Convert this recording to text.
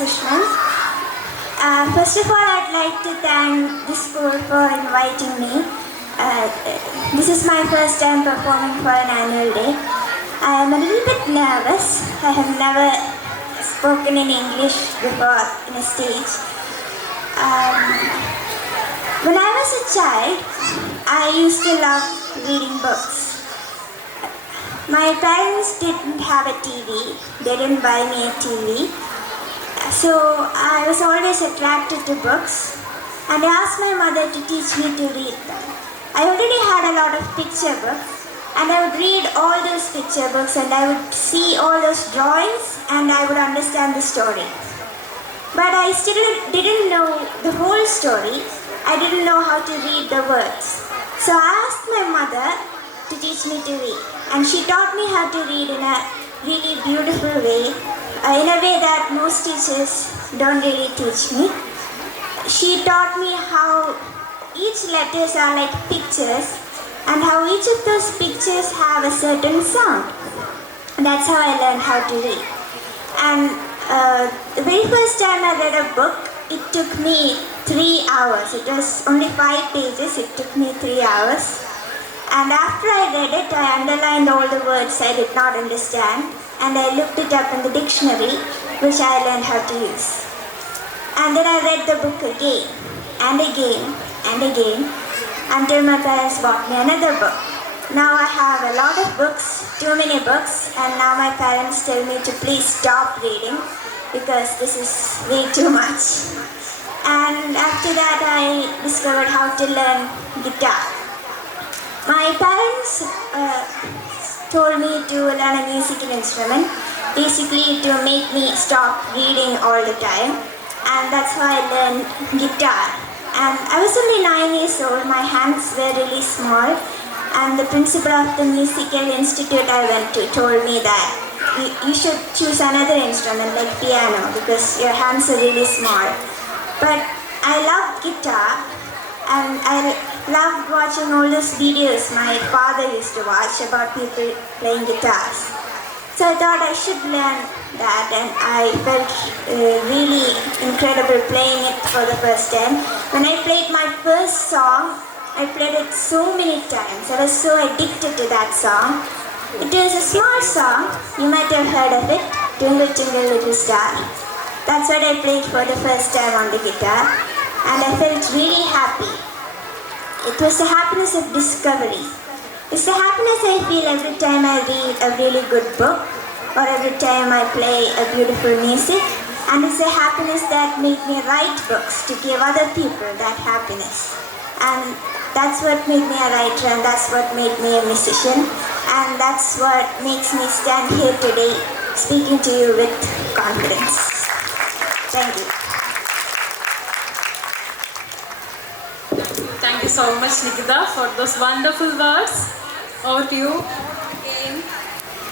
Krishnan. First of all, I'd like to thank the school for inviting me. This is my first time performing for an annual day. I am a little bit nervous. I have never spoken in English before in a stage. When I was a child, I used to love reading books. My parents didn't have a TV. They didn't buy me a TV. So I was always attracted to books, and I asked my mother to teach me to read them. I already had a lot of picture books, and I would read all those picture books, and I would see all those drawings, and I would understand the story. But I still didn't know the whole story. I didn't know how to read the words. So I asked my mother to teach me to read, and she taught me how to read in a really beautiful way, in a way that most teachers don't really teach me. She taught me how each letters are like pictures, and how each of those pictures have a certain sound. And that's how I learned how to read. And the very first time I read a book, it took me 3 hours. It was only 5 pages. It took me 3 hours. And after I read it, I underlined all the words I did not understand, and I looked it up in the dictionary, which I learned how to use. And then I read the book again, and again, and again, until my parents bought me another book. Now I have a lot of books, too many books, and now my parents tell me to please stop reading, because this is way too much. And after that, I discovered how to learn guitar. My parents told me to learn a musical instrument, basically to make me stop reading all the time, and that's how I learned guitar. And I was only 9 years old. My hands were really small, and the principal of the musical institute I went to told me that you should choose another instrument like piano, because your hands are really small. But I loved guitar, and I loved watching all those videos my father used to watch about people playing guitars. So I thought I should learn that, and I felt really incredible playing it for the first time. When I played my first song, I played it so many times. I was so addicted to that song. It is a small song. You might have heard of it, Twinkle Twinkle Little Star. That's what I played for the first time on the guitar, and I felt really happy. It was the happiness of discovery. It's the happiness I feel every time I read a really good book, or every time I play a beautiful music. And it's the happiness that made me write books to give other people that happiness. And that's what made me a writer, and that's what made me a musician. And that's what makes me stand here today speaking to you with confidence. Thank you. Thank you so much, Nikhita, for those wonderful words. Over to you.